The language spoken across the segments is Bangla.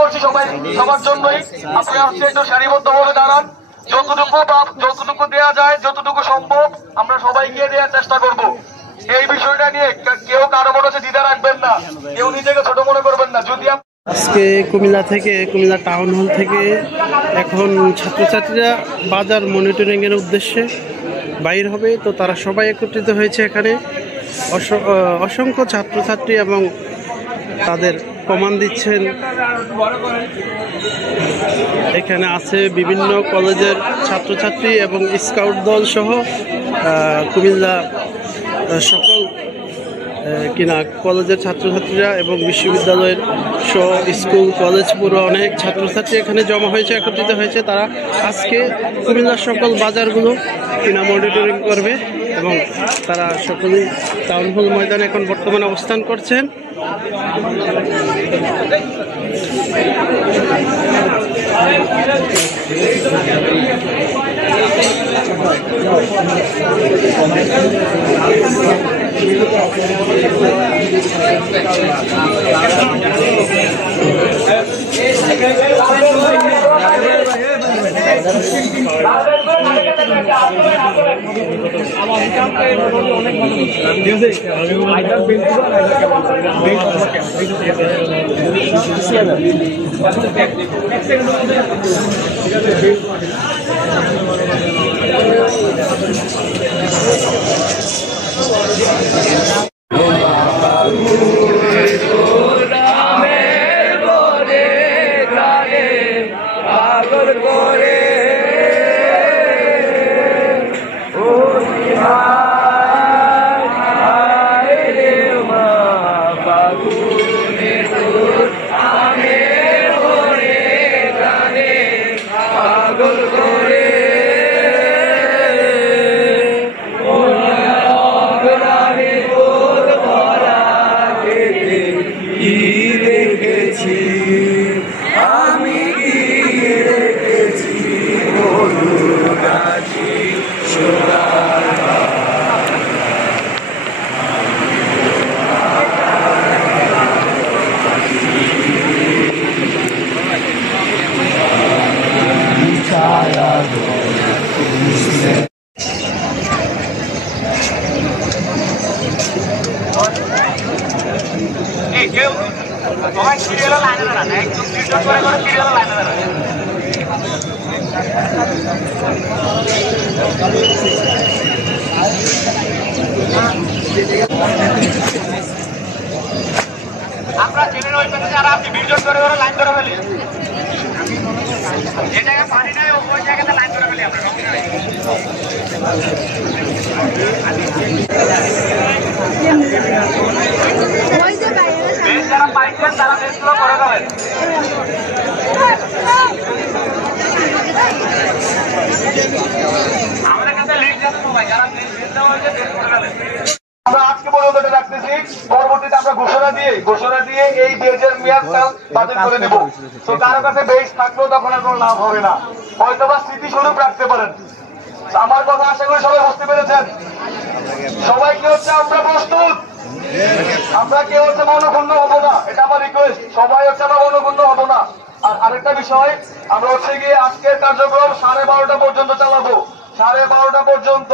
করছি সবার জন্যই আপনারা হচ্ছে একটু সারিবদ্ধভাবে দাঁড়ান। যতটুকু দেওয়া যায়, যতটুকু সম্ভব আমরা সবাইকে দেওয়ার চেষ্টা করব। এই বিষয়টা নিয়ে কেউ কারো মনে হচ্ছে দ্বিধা রাখবেন না, কেউ নিজেকে ছোট মনে করবেন না। যদি আজকে কুমিল্লা টাউন হল থেকে এখন ছাত্রছাত্রীরা বাজার মনিটরিংয়ের উদ্দেশ্যে বাইর হবে। তো তারা সবাই একত্রিত হয়েছে এখানে। অসংখ্য ছাত্রছাত্রী এবং তাদের প্রমাণ দিচ্ছেন। এখানে আছে বিভিন্ন কলেজের ছাত্রছাত্রী এবং স্কাউট দল সহ কুমিল্লা সকল কলেজের ছাত্রছাত্রীরা এবং বিশ্ববিদ্যালয়ের স্কুল কলেজ পুরো অনেক ছাত্রছাত্রী এখানে জমা হয়েছে, একত্রিত হয়েছে। তারা আজকে কুমিল্লার সকল বাজারগুলো মনিটরিং করবে এবং তারা সকলেই টাউন হল ময়দানে এখন বর্তমানে অবস্থান করছেন। আমরা জেনে ওই পাশে যারা আপনি বিরজন করে লাইন ধরে ফেলি, যে জায়গায় পানি নাই ওই জায়গাতে লাইন ধরে ফেলি আমরা। যারা পাইছেন তারা বেশগুলো করে ফেলেন। আমাদের কাছে লিস্ট আছে সবাই, যারা লিস্ট দেওয়া হয়েছে বেশ করে ফেলেন। আমরা আজকে পর্যন্ত রাখতেছি, পরবর্তীতে আমরা ঘোষণা দিয়ে এই বেজের মেয়াদকাল বাতিল করে দেব। তো কারো কাছে বেশ থাকলেও তখন আর কোনো লাভ হবে না, হয়তো বা স্মৃতিস্বরূপ রাখতে পারেন। আমার কথা আশা করি সবাই বুঝতে পেরেছেন। সবাই কি হচ্ছে আমরা প্রস্তুত, আমরা কেউ হচ্ছে মনক্ষুণ্ণ হবো না, এটা আমার রিকোয়েস্ট। সবাই হচ্ছে আমরা মনক্ষুণ্ণ হবো না। আর আরেকটা বিষয়, আমরা হচ্ছে গিয়ে আজকের কার্যক্রম 12:30 পর্যন্ত চালাবো, 12:30 পর্যন্ত।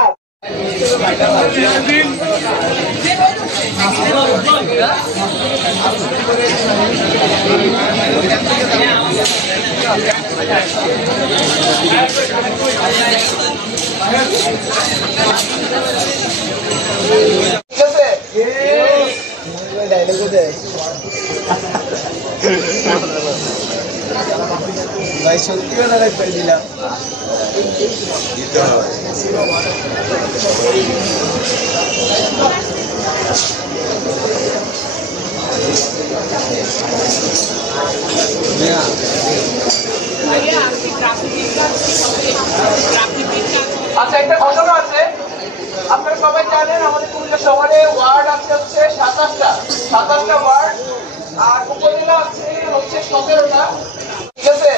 ভাই সত্যি কথা রাখতে দিলাম। আচ্ছা, একটা ঘটনা আছে, আপনারা সবাই জানেন আমাদের কুমিল্লা শহরে ওয়ার্ড আছে হচ্ছে 27টা ওয়ার্ড, আর উপজেলা আছে হচ্ছে 17টা। ঠিক আছে,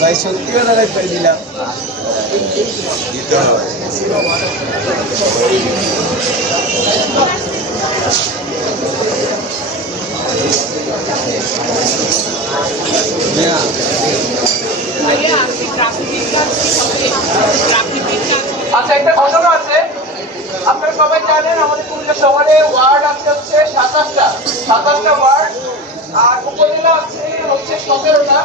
ভাই সত্যি কথা একবার দিলাম। আচ্ছা, একটা ঘটনা আছে, আপনারা সবাই জানেন আমাদের কুমিল্লা শহরে ওয়ার্ড আছে হচ্ছে 27টা ওয়ার্ড, আর উপজেলা আছে হচ্ছে 17টা।